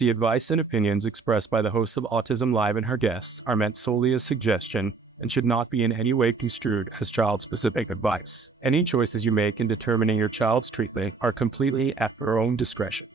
The advice and opinions expressed by the hosts of Autism Live and her guests are meant solely as suggestion and should not be in any way construed as child-specific advice. Any choices you make in determining your child's treatment are completely at your own discretion.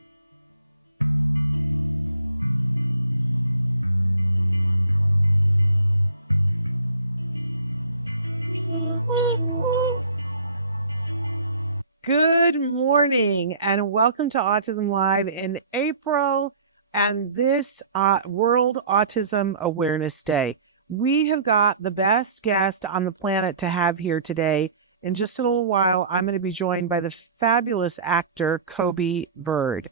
Good morning and welcome to Autism Live in April and this World Autism Awareness Day. We have got the best guest on the planet to have here today. In just a little while, I'm going to be joined by the fabulous actor Coby Bird.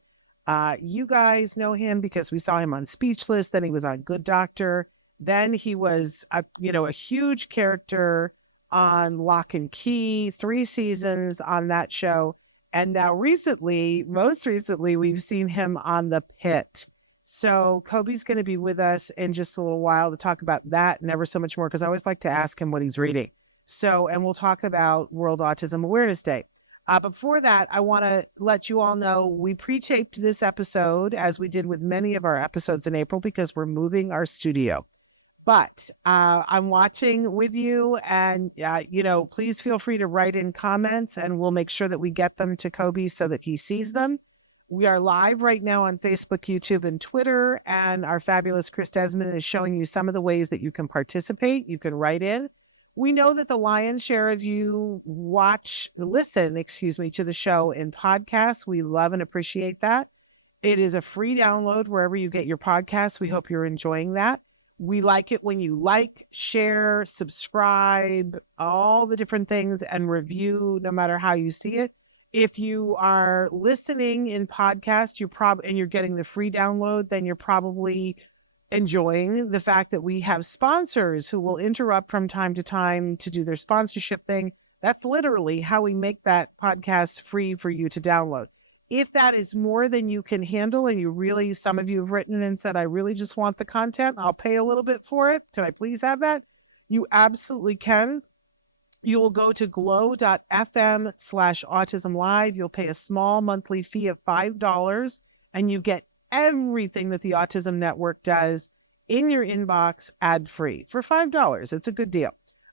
You guys know him because we saw him on Speechless, then he was on Good Doctor, then he was a huge character on Lock and Key, 3 seasons on that show. And now most recently, we've seen him on the Pitt. So Coby's going to be with us in just a little while to talk about that and ever so much more, because I always like to ask him what he's reading. And we'll talk about World Autism Awareness Day. Before that, I want to let you all know we pre-taped this episode, as we did with many of our episodes in April, because we're moving our studio. But I'm watching with you, and please feel free to write in comments, and we'll make sure that we get them to Coby so that he sees them. We are live right now on Facebook, YouTube, and Twitter, and our fabulous Chris Desmond is showing you some of the ways that you can participate. You can write in. We know that the lion's share of you listen to the show in podcasts. We love and appreciate that. It is a free download wherever you get your podcasts. We hope you're enjoying that. We like it when you like, share, subscribe, all the different things, and review, no matter how you see it. If you are listening in podcast, and you're getting the free download, then you're probably enjoying the fact that we have sponsors who will interrupt from time to time to do their sponsorship thing. That's literally how we make that podcast free for you to download. If that is more than you can handle, and some of you have written and said, I really just want the content, I'll pay a little bit for it, can I please have that? You absolutely can. You will go to glow.fm/autismlive. You'll pay a small monthly fee of $5, and you get everything that the Autism Network does in your inbox ad-free for $5. It's a good deal.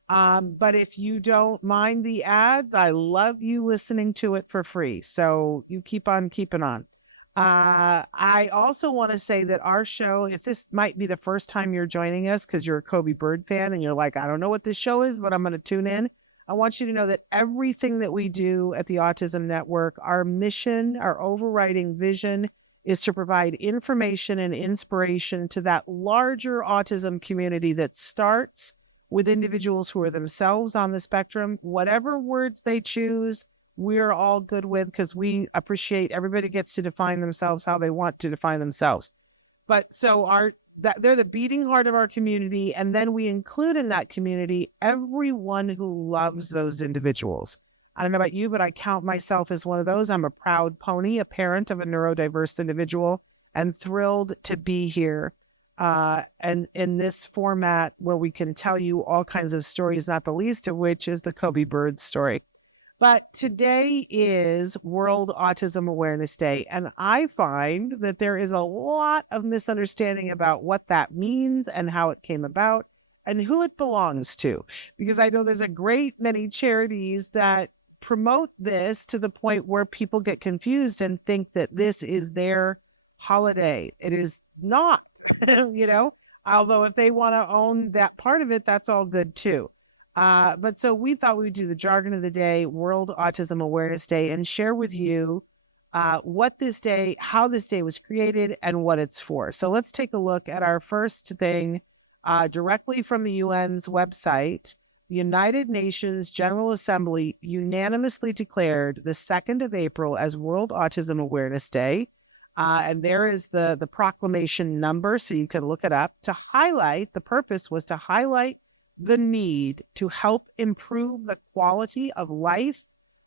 But if you don't mind the ads, I love you listening to it for free. So you keep on keeping on. I also want to say that our show, if this might be the first time you're joining us because you're a Coby Bird fan and you're like, I don't know what this show is, but I'm going to tune in. I want you to know that everything that we do at the Autism Network, our mission, our overriding vision is to provide information and inspiration to that larger autism community that starts with individuals who are themselves on the spectrum. Whatever words they choose, we're all good with, because we appreciate everybody gets to define themselves how they want to define themselves. But they're the beating heart of our community, and then we include in that community everyone who loves those individuals. I don't know about you, but I count myself as one of those. I'm a proud pony, a parent of a neurodiverse individual, and thrilled to be here. And in this format where we can tell you all kinds of stories, not the least of which is the Coby Bird story. But today is World Autism Awareness Day, and I find that there is a lot of misunderstanding about what that means and how it came about and who it belongs to. Because I know there's a great many charities that promote this to the point where people get confused and think that this is their holiday. It is not. Although if they want to own that part of it, that's all good too. But so we thought we'd do the jargon of the day, World Autism Awareness Day, and share with you how this day was created and what it's for. So let's take a look at our first thing directly from the UN's website. The United Nations General Assembly unanimously declared the 2nd of April as World Autism Awareness Day. And there is the proclamation number, so you can look it up. The purpose was to highlight the need to help improve the quality of life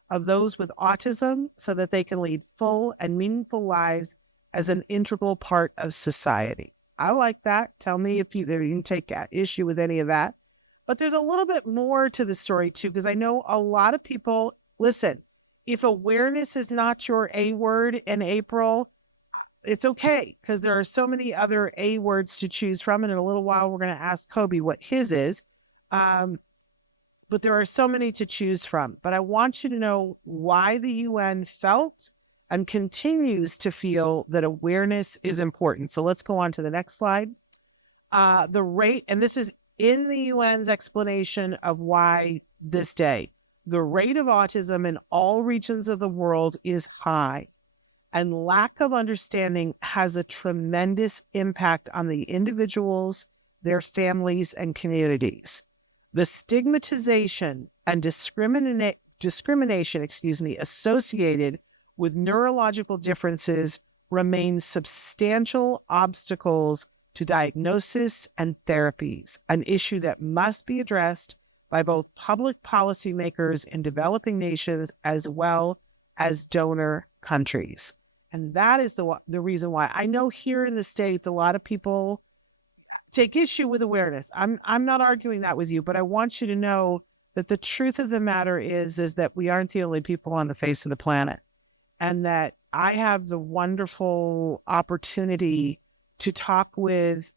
of those with autism so that they can lead full and meaningful lives as an integral part of society. I like that. Tell me if you can take issue with any of that. But there's a little bit more to the story too, because I know a lot of people, listen, if awareness is not your A word in April, it's okay because there are so many other A words to choose from. And in a little while, we're going to ask Coby what his is. But there are so many to choose from. But I want you to know why the UN felt and continues to feel that awareness is important. So let's go on to the next slide. The rate, and this is in the UN's explanation of why this day, the rate of autism in all regions of the world is high, and lack of understanding has a tremendous impact on the individuals, their families, and communities. The stigmatization and discrimination, associated with neurological differences remain substantial obstacles to diagnosis and therapies, an issue that must be addressed by both public policymakers in developing nations as well as donor countries. And that is the reason why. I know here in the States, a lot of people take issue with awareness. I'm not arguing that with you, but I want you to know that the truth of the matter is that we aren't the only people on the face of the planet, and that I have the wonderful opportunity to talk with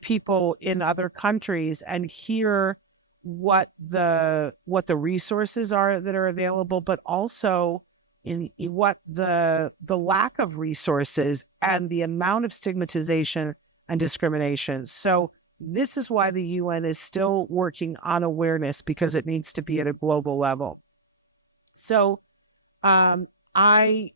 people in other countries and hear what the resources are that are available, but also in what the lack of resources and the amount of stigmatization and discrimination. So this is why the UN is still working on awareness, because it needs to be at a global level. So I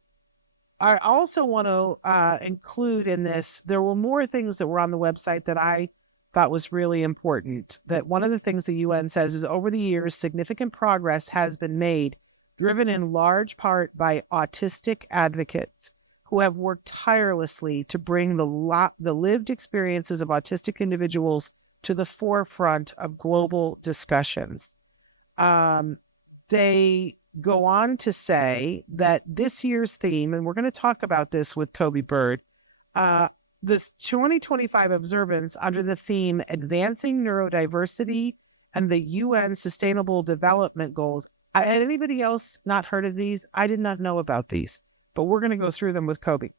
also want to include in this, there were more things that were on the website that I thought was really important. That one of the things the UN says is, over the years, significant progress has been made, driven in large part by autistic advocates who have worked tirelessly to bring the lived experiences of autistic individuals to the forefront of global discussions. They go on to say that this year's theme, and we're going to talk about this with Coby Bird, this 2025 observance under the theme Advancing Neurodiversity and the UN Sustainable Development Goals. Had anybody else not heard of these? I did not know about these, but we're going to go through them with Coby.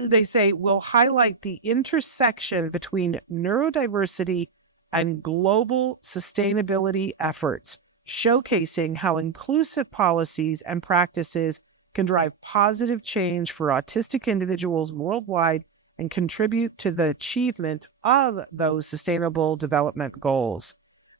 They say we'll highlight the intersection between neurodiversity and global sustainability efforts, showcasing how inclusive policies and practices can drive positive change for autistic individuals worldwide and contribute to the achievement of those sustainable development goals.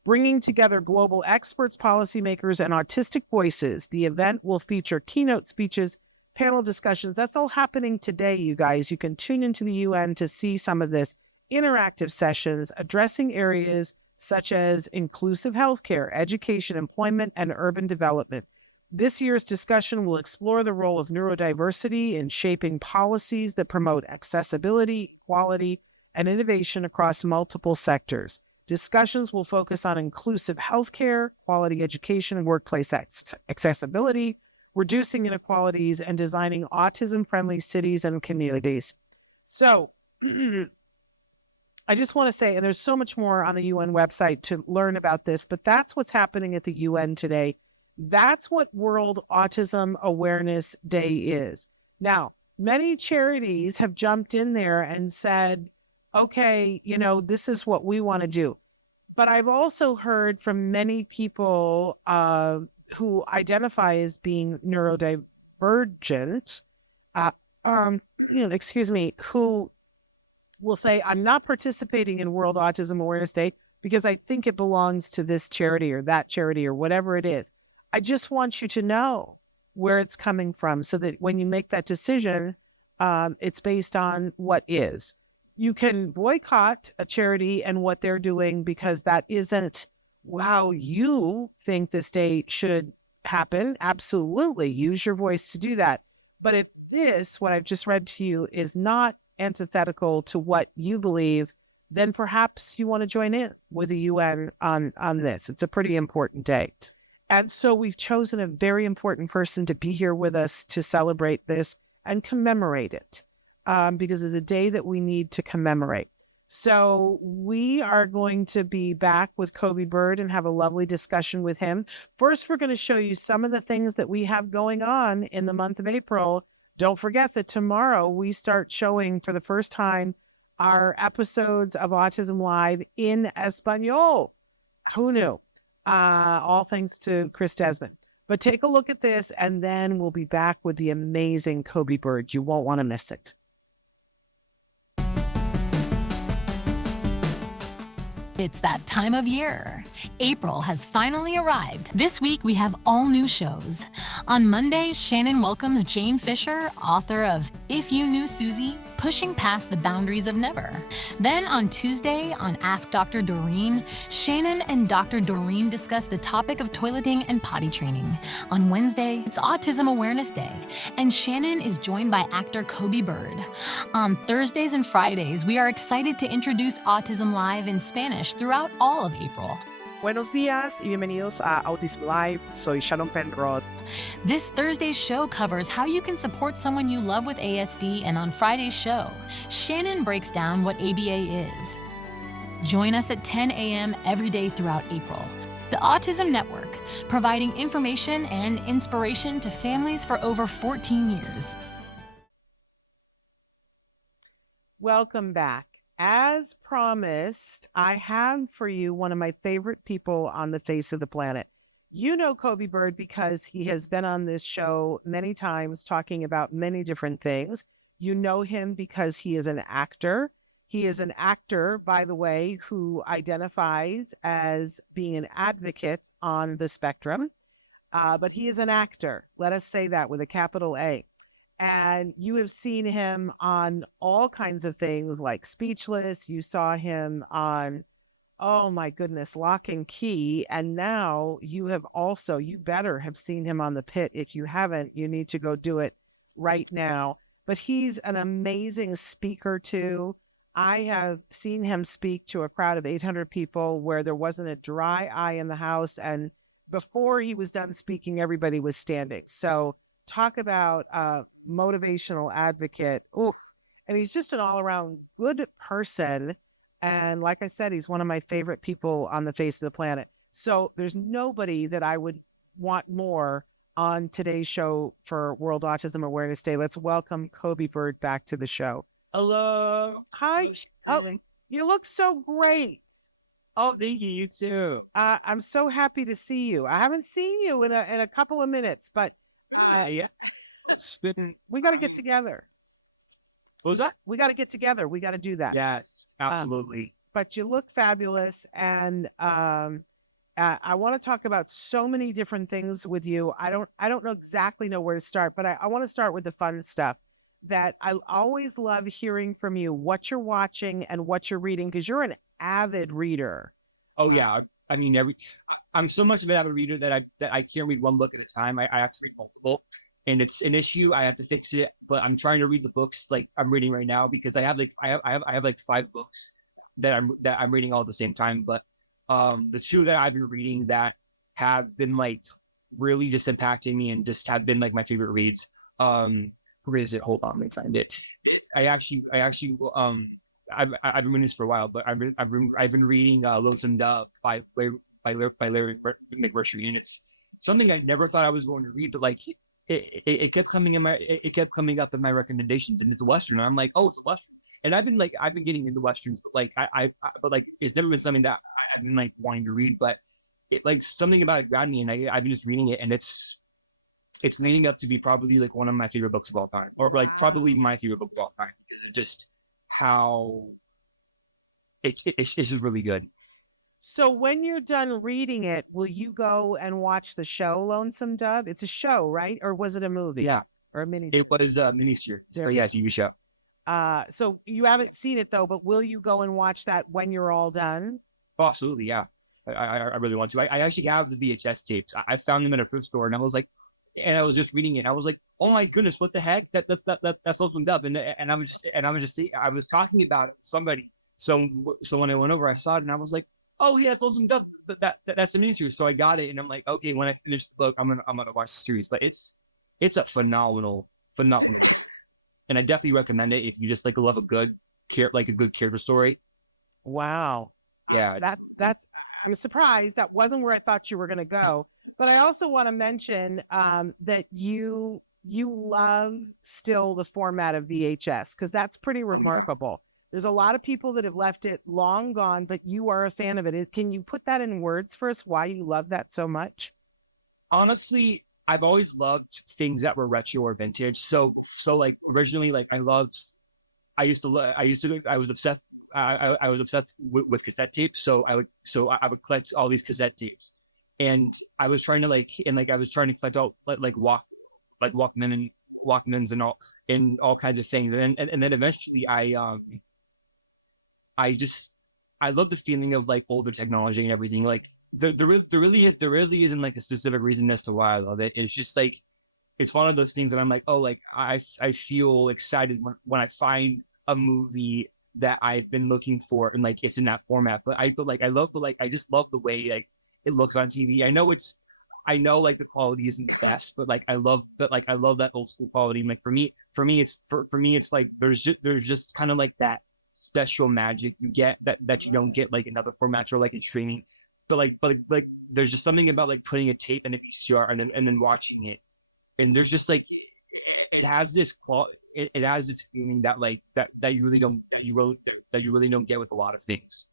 Bringing together global experts, policymakers, and artistic voices, the event will feature keynote speeches, panel discussions. That's all happening today, you guys. You can tune into the UN to see some of this. Interactive sessions addressing areas such as inclusive healthcare, education, employment, and urban development. This year's discussion will explore the role of neurodiversity in shaping policies that promote accessibility, equality, and innovation across multiple sectors. Discussions will focus on inclusive healthcare, quality education, and workplace accessibility, reducing inequalities, and designing autism-friendly cities and communities. So, I just want to say, and there's so much more on the UN website to learn about this, but that's what's happening at the UN today. That's what World Autism Awareness Day is. Now, many charities have jumped in there and said, okay, this is what we want to do. But I've also heard from many people who identify as being neurodivergent, who will say, I'm not participating in World Autism Awareness Day because I think it belongs to this charity or that charity or whatever it is. I just want you to know where it's coming from so that when you make that decision, it's based on what is. You can boycott a charity and what they're doing because that isn't how you think this day should happen. Absolutely. Use your voice to do that. But if this, what I've just read to you, is not antithetical to what you believe, then perhaps you want to join in with the UN on this. It's a pretty important date. And so we've chosen a very important person to be here with us to celebrate this and commemorate it, because it's a day that we need to commemorate. So we are going to be back with Coby Bird and have a lovely discussion with him. First, we're going to show you some of the things that we have going on in the month of April Don't forget that tomorrow we start showing for the first time our episodes of Autism Live in Espanol. Who knew? All thanks to Chris Desmond. But take a look at this, and then we'll be back with the amazing Coby Bird. You won't want to miss it. It's that time of year. April has finally arrived. This week we have all new shows. On Monday, Shannon welcomes Jane Fisher, author of If You Knew Susie, Pushing Past the Boundaries of Never. Then on Tuesday, on Ask Dr. Doreen, Shannon and Dr. Doreen discuss the topic of toileting and potty training. On Wednesday, it's Autism Awareness Day, and Shannon is joined by actor Coby Bird. On Thursdays and Fridays, we are excited to introduce Autism Live in Spanish throughout all of April. Buenos días y bienvenidos a Autism Live. Soy Shannon Penrod. This Thursday's show covers how you can support someone you love with ASD, and on Friday's show, Shannon breaks down what ABA is. Join us at 10 a.m. every day throughout April. The Autism Network, providing information and inspiration to families for over 14 years. Welcome back. As promised, I have for you one of my favorite people on the face of the planet. You know Coby Bird because he has been on this show many times talking about many different things. You know him because he is an actor. He is an actor, by the way, who identifies as being an advocate on the spectrum. But he is an actor. Let us say that with a capital A. And you have seen him on all kinds of things like Speechless. You saw him on, oh my goodness, Lock and Key. And now you better have seen him on the Pitt. If you haven't, you need to go do it right now. But he's an amazing speaker too. I have seen him speak to a crowd of 800 people where there wasn't a dry eye in the house. And before he was done speaking, everybody was standing. So talk about a motivational advocate. Ooh, and he's just an all-around good person. And like I said, he's one of my favorite people on the face of the planet. So there's nobody that I would want more on today's show for World Autism Awareness Day. Let's welcome Coby Bird back to the show. Hello. Hi. Oh, you look so great. Oh, thank you. You too. I'm so happy to see you. I haven't seen you in a couple of minutes, but Yeah. we got to get together. What was that? We got to get together. We got to do that. Yes, absolutely. But you look fabulous. And I want to talk about so many different things with you. I don't know exactly know where to start, but I want to start with the fun stuff that I always love hearing from you, what you're watching and what you're reading, because you're an avid reader. Oh yeah. I mean, I'm so much of an avid reader that I can't read one book at a time. I have to read multiple, and it's an issue. I have to fix it. But I'm trying to read the books like I'm reading right now because I have like 5 books that I'm reading all at the same time. But the 2 that I've been reading that have been like really just impacting me and just have been like my favorite reads. Where is it? Hold on, let me find it. I've been reading this for a while, but I've been reading Lonesome Dove by Larry McMurtry, and it's something I never thought I was going to read, but like it kept coming up in my recommendations, and it's a Western. And I'm like, oh, it's a Western, and I've been getting into Westerns, but like but like it's never been something that I've been like wanting to read, but it like something about it grabbed me, and I've been just reading it, and it's leading up to be probably like one of my favorite books of all time, or like probably my favorite book of all time. Just how it's just really good. So when you're done reading it, will you go and watch the show Lonesome Dove? It's a show, right? Or was it a movie? Yeah. Or a mini? It was a miniseries. Or yeah, TV show. So you haven't seen it though, but will you go and watch that when you're all done? Oh, absolutely, yeah. I really want to. I actually have the VHS tapes. I found them at a thrift store, and I was like, and I was just reading it. And I was like, oh my goodness, what the heck? That's Lonesome Dove. And I was talking about somebody. So when I went over, I saw it, and I was like, oh yeah, it's Lonesome Dove. That's the miniseries. So I got it, and I'm like, okay, when I finish the book, I'm gonna watch the series. But it's a phenomenal, and I definitely recommend it if you just like love a good character story. Wow. Yeah, that's I'm surprised. That wasn't where I thought you were going to go. But I also want to mention that you you love still the format of VHS, because that's pretty remarkable. There's a lot of people that have left it long gone, but you are a fan of it. Can you put that in words for us, why you love that so much? Honestly, I've always loved things that were retro or vintage. So like originally, like I was obsessed. I was obsessed with cassette tapes. So I would collect all these cassette tapes, and I was trying to collect all Walkmans and all kinds of things. And then eventually I love the feeling of like older technology and everything. Like there really isn't like a specific reason as to why I love it. It's just like, it's one of those things that I'm like, oh, like I feel excited when I find a movie that I've been looking for and like it's in that format. But I just love the way like it looks on TV. I know like the quality isn't the best, but like I love that old school quality. Like for me it's like there's just kind of like that special magic you get that you don't get like in other formats or like in streaming. But there's just something about like putting a tape in a VCR and then watching it, and there's just like it has this feeling that like that you really don't get with a lot of things.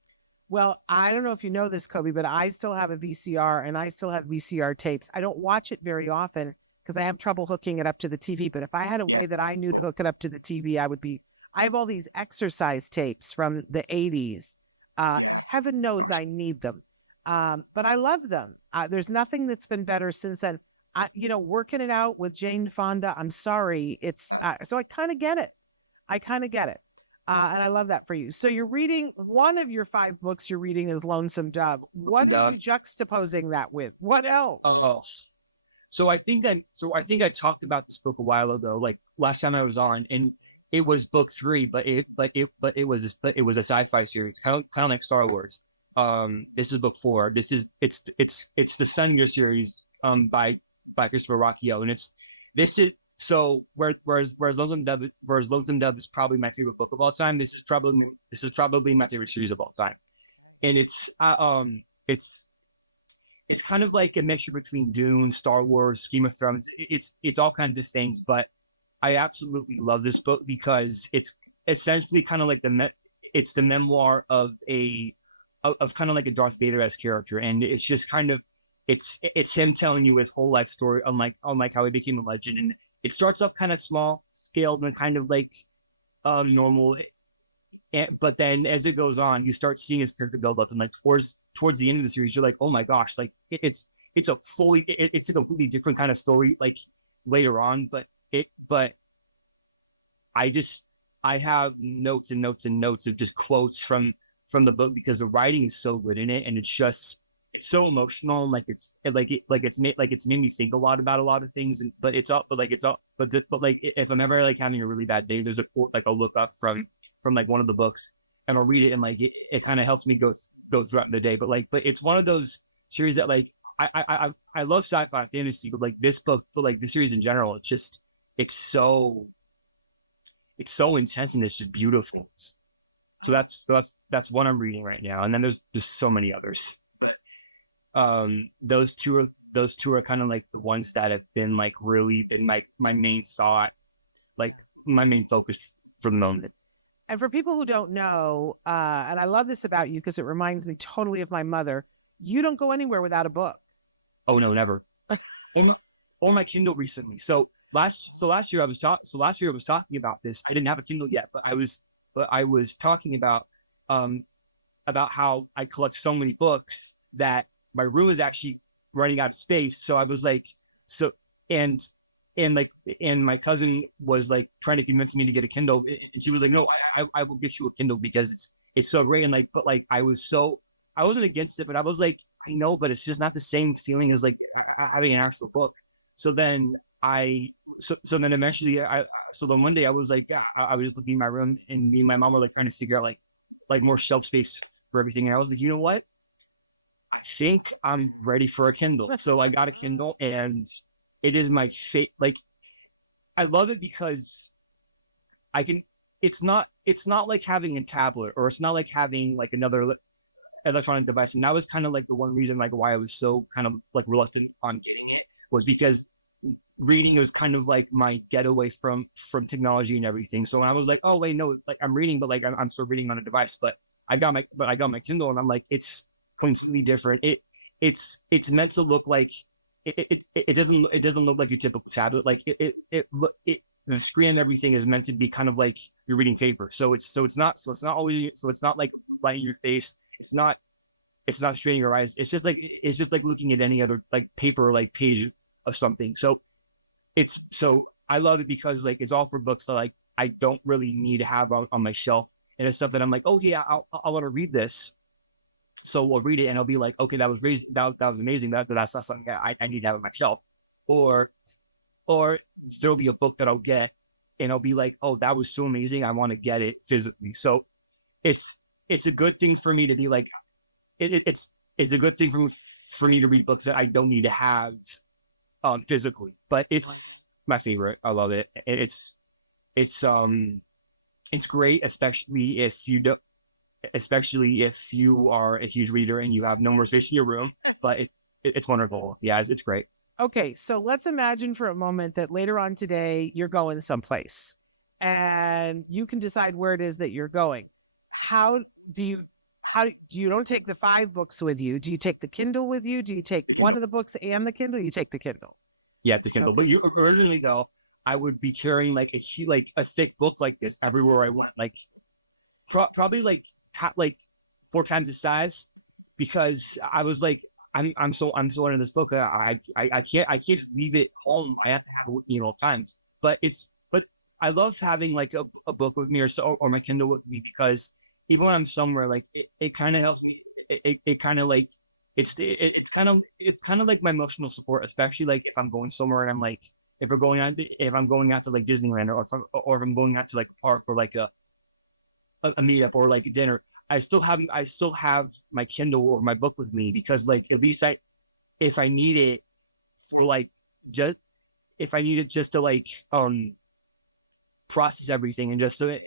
Well, I don't know if you know this, Coby, but I still have a VCR and I still have VCR tapes. I don't watch it very often because I have trouble hooking it up to the TV. But if I had a way that I knew to hook it up to the TV, I have all these exercise tapes from the 80s. Heaven knows I need them. But I love them. There's nothing that's been better since then. Working it out with Jane Fonda, I'm sorry. So I kind of get it. And I love that for you. So you're reading, one of your 5 books you're reading is Lonesome Dove. What are you juxtaposing that with? What else? Oh, so I think I talked about this book a while ago, like last time I was on, and it was book 3, but it was a sci-fi series, kind of like Star Wars. This is book 4. It's the Sunnier series, by Christopher Rocchio, and whereas Lonesome Dove is probably my favorite book of all time. This is probably my favorite series of all time, and it's kind of like a mixture between Dune, Star Wars, Game of Thrones. It's all kinds of things, but I absolutely love this book because it's essentially kind of like it's the memoir of kind of like a Darth Vader-esque character, and it's just kind of it's him telling you his whole life story, unlike how he became a legend. And it starts off kind of small scaled and kind of like normal, but then as it goes on, you start seeing his character build up, and like towards the end of the series, you're like, oh my gosh, like it's a completely different kind of story like later on. But I have notes and notes and notes of just quotes from the book because the writing is so good in it, and it's so emotional, and like it's made me think a lot about a lot of things. But if I'm ever like having a really bad day, there's a quote like I'll look up from like one of the books, and I'll read it, and like it kind of helps me go throughout the day. But it's one of those series that like I love sci-fi fantasy, but like this book, but like this series in general, it's so intense and it's just beautiful. So that's one I'm reading right now, and then there's just so many others. Those two are kind of like the ones that have been like really been my main thought, like my main focus for the moment. And for people who don't know, and I love this about you because it reminds me totally of my mother, you don't go anywhere without a book. Oh no, never. Or my Kindle recently. So last year I was talking about this. I didn't have a Kindle yet, but I was talking about how I collect so many books that my room is actually running out of space. So I was like, and my cousin was like trying to convince me to get a Kindle, and she was like, no, I will get you a Kindle because it's so great. And like, but like I wasn't against it, but I was like, I know, but it's just not the same feeling as like having an actual book. So then eventually then one day I was like, yeah, I was looking in my room, and me and my mom were like trying to figure out like more shelf space for everything. And I was like, you know what? I think I'm ready for a Kindle. So I got a Kindle, and it is my like, I love it because it's not like having a tablet, or it's not like having like another electronic device. And that was kind of like the one reason like why I was so kind of like reluctant on getting it, was because reading was kind of like my getaway from technology and everything. So when I was like, oh wait, no, like I'm reading, but like I'm still reading on a device. But I got my Kindle, and I'm like, it's completely different. It's meant to look like it doesn't look like your typical tablet. Like the screen and everything is meant to be kind of like you're reading paper. So it's not like light in your face. It's not straining your eyes. It's just like looking at any other like paper or like page of something. So I love it because like it's all for books that like I don't really need to have on my shelf, and it's stuff that I'm like, oh yeah, I want to read this. So we'll read it, and I'll be like, okay, that was amazing. That's not something I need to have on my shelf. Or there'll be a book that I'll get, and I'll be like, oh, that was so amazing. I want to get it physically. So it's a good thing for me to be like, it's a good thing for me to read books that I don't need to have physically. But it's my favorite. I love it. It's great, especially if you are a huge reader and you have no more space in your room. But it's wonderful. Yeah, it's great. Okay, so let's imagine for a moment that later on today you're going someplace and you can decide where it is that you're going. How do you don't take the 5 books with you? Do you take the Kindle with you? Do you take one of the books and the Kindle? You take the Kindle. Yeah, the Kindle. But originally though, I would be carrying like a thick book like this everywhere I went. Like probably like 4 times the size, because I was like, I'm so into this book. I can't just leave it home. I have to have it with me at all times. But I love having like a book with me or my Kindle with me, because even when I'm somewhere, like it kind of helps me. It kind of like it's kind of like my emotional support, especially like if I'm going somewhere and I'm like, if I'm going out to like Disneyland, or if I'm going out to like a park, or like a meetup, or like a dinner, I still have my Kindle or my book with me, because like at least if I need it for like just to like process everything, and just to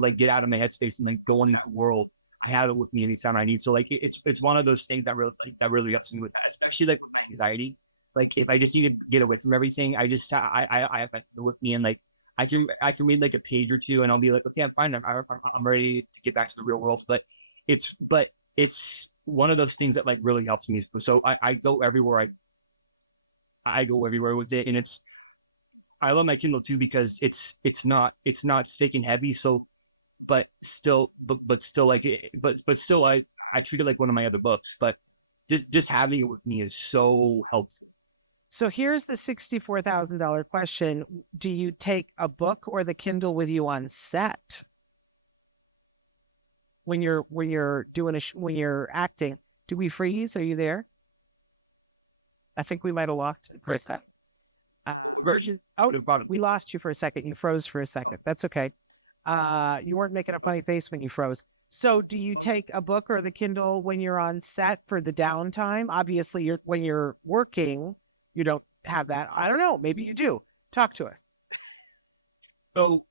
like get out of my headspace and like go into the world, I have it with me anytime I need. So like it's one of those things that really helps me with that, especially like with my anxiety. Like if I just need to get away from everything, I have my Kindle with me, and like I can read like a page or two, and I'll be like, okay, I'm fine. I'm ready to get back to the real world. But it's one of those things that like really helps me. So I go everywhere. I go everywhere with it, and I love my Kindle too, because it's not thick and heavy. So, but still I treat it like one of my other books. But just having it with me is so helpful. So here's the $64,000 question. Do you take a book or the Kindle with you on set? When you're doing when you're acting, do we freeze? Are you there? I think we might have lost it for a second. We lost you for a second. You froze for a second. That's okay. You weren't making a funny face when you froze. So do you take a book or the Kindle when you're on set for the downtime? Obviously, when you're working, you don't have that. I don't know. Maybe you do. Talk to us. So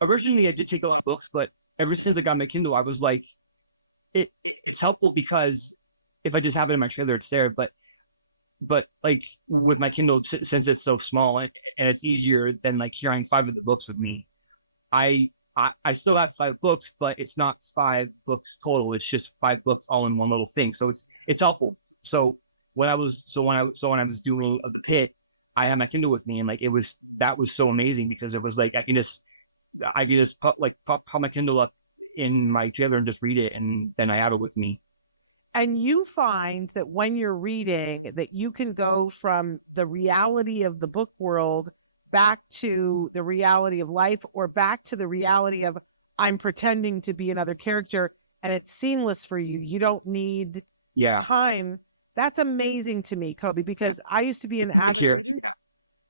originally I did take a lot of books, but ever since I got my Kindle, I was like, it's helpful, because if I just have it in my trailer, it's there. But like with my Kindle, since it's so small and it's easier than like carrying 5 of the books with me, I still have 5 books, but it's not 5 books total. It's just 5 books all in one little thing. So it's helpful. So when I was doing the Pitt, I had my Kindle with me, and like that was so amazing, because it was like I can just pop my Kindle up in my trailer and just read it, and then I have it with me. And you find that when you're reading, that you can go from the reality of the book world back to the reality of life, or back to the reality of I'm pretending to be another character, and it's seamless for you. You don't need time. That's amazing to me, Coby, because I used to be an avid.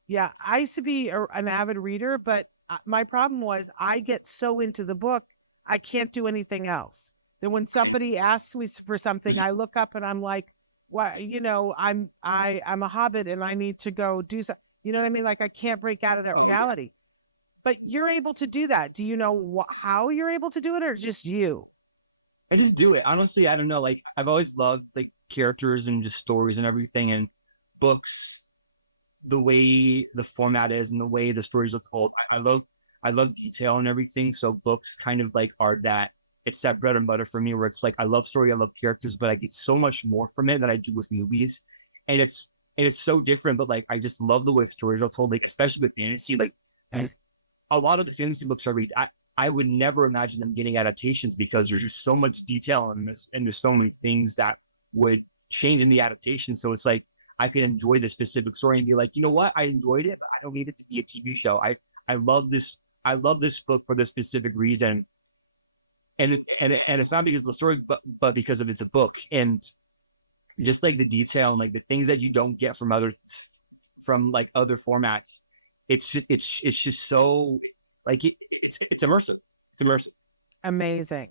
Yeah, I used to be an avid reader, but my problem was I get so into the book, I can't do anything else. Then when somebody asks me for something, I look up and I'm like, "Why? I'm a hobbit and I need to go do something." You know what I mean? Like I can't break out of that reality. But you're able to do that. Do you know how you're able to do it, or just you? I just do it. Honestly, I don't know. Like I've always loved like characters and just stories and everything, and books the way the format is and the way the stories are told. I love detail and everything. So books kind of like are that, it's that bread and butter for me, where it's like, I love story, I love characters, but I get so much more from it than I do with movies. And it's so different, but like, I just love the way stories are told, like, especially with fantasy. Like, a lot of the fantasy books I read, I would never imagine them getting adaptations, because there's just so much detail in this, and there's so many things that would change in the adaptation. So it's like, I can enjoy the specific story and be like, you know what, I enjoyed it, but I don't need it to be a TV show. I love this book for this specific reason. And it's not because of the story, but because of it's a book, and just like the detail and like the things that you don't get from other formats. It's just so like it's immersive. It's immersive. Amazing.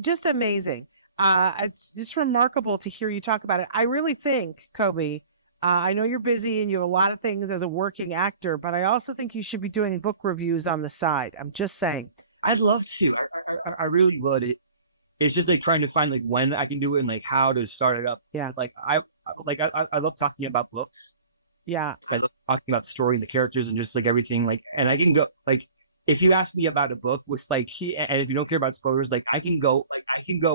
Just amazing. It's just remarkable to hear you talk about it. I really think, Coby, I know you're busy and you have a lot of things as a working actor, but I also think you should be doing book reviews on the side. I'm just saying. I'd love to. I really would. It's just like trying to find like when I can do it and like how to start it up. Yeah. Like I love talking about books. Yeah. I love talking about the story and the characters and just like everything. Like, and I can go like, if you ask me about a book, which like and if you don't care about spoilers, like I can go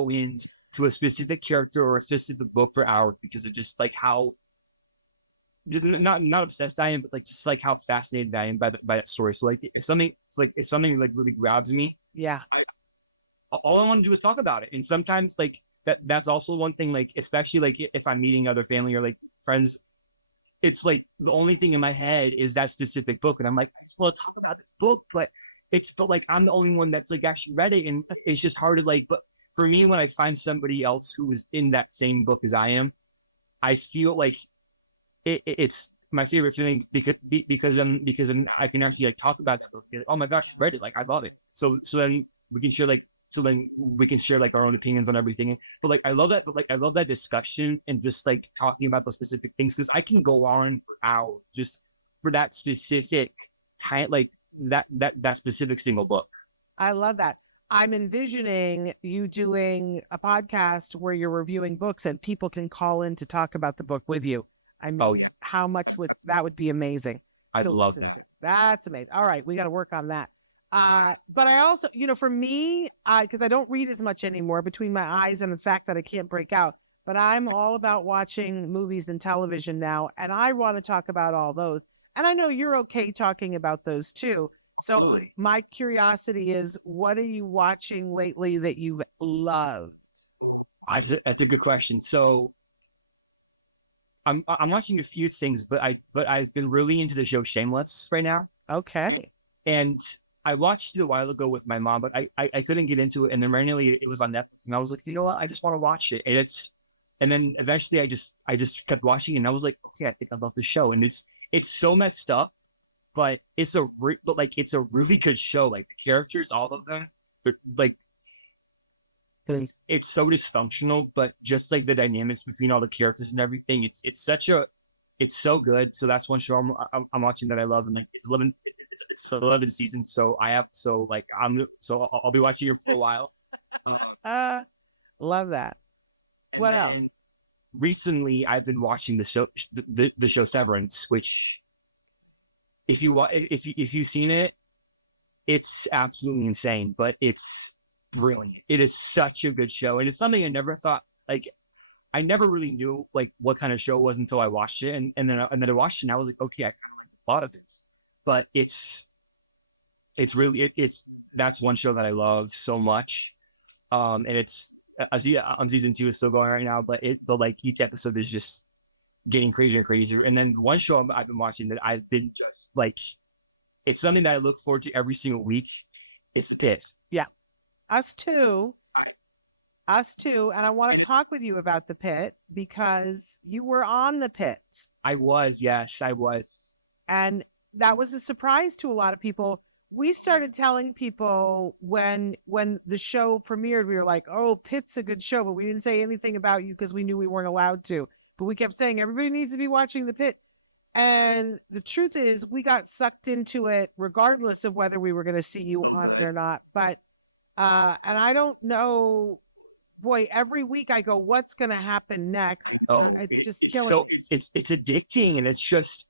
into a specific character or a specific book for hours, because of just like how not obsessed I am, but like just like how fascinated I am by that story. So like if something like really grabs me, yeah, all I want to do is talk about it. And sometimes like that's also one thing, like especially like if I'm meeting other family or like friends, it's like the only thing in my head is that specific book, and I'm like, I just want to talk about the book, but it's like I'm the only one that's like actually read it, and it's just hard to like. But for me, when I find somebody else who is in that same book as I am, I feel like it's my favorite feeling, because then I can actually like talk about the book. Like, oh my gosh, I read it, like I love it. So then we can share like our own opinions on everything. But like I love that discussion and just like talking about those specific things, because I can go on for hours just for that specific time, like that specific single book. I love that. I'm envisioning you doing a podcast where you're reviewing books and people can call in to talk about the book with you. I mean, how much that would be amazing. I'd love that. That's amazing. All right, we got to work on that. But I also, for me, because I don't read as much anymore between my eyes and the fact that I can't break out, but I'm all about watching movies and television now, and I want to talk about all those. And I know you're okay talking about those too. So Absolutely. My curiosity is, what are you watching lately that you love? That's a good question. So I'm watching a few things, but I've been really into the show Shameless right now. Okay. And I watched it a while ago with my mom, but I couldn't get into it. And then randomly it was on Netflix, and I was like, you know what? I just want to watch it. And then eventually I just kept watching it, and I was like, okay, I think I love the show. And it's so messed up, but it's a really good show. Like the characters, all of them, they're like, it's so dysfunctional, but just like the dynamics between all the characters and everything, it's so good. So that's one show I'm watching that I love, and like it's 11 seasons. So I'll be watching it for a while. Love that. What else? And recently, I've been watching the show Severance, which if you've seen it, it's absolutely insane, but it's brilliant. It is such a good show, and it's something I never thought, like I never really knew like what kind of show it was until I watched it, and then I watched it, and I was like, okay, I like a lot of this, but it's really that's one show that I love so much, and it's season 2 is still going right now, but like each episode is just getting crazier and crazier. And then one show I've been watching that I've been just like, it's something that I look forward to every single week. It's Pitt. Yeah. Us too. And I want to talk with you about the Pitt, because you were on the Pitt. I was. And that was a surprise to a lot of people. We started telling people when the show premiered, we were like, oh, Pitt's a good show, but we didn't say anything about you because we knew we weren't allowed to. But we kept saying everybody needs to be watching the Pitt. And the truth is, we got sucked into it regardless of whether we were going to see you on it or not. But and I don't know, boy, every week I go, what's going to happen next? Oh, it's just killing. So it's addicting, and it's just,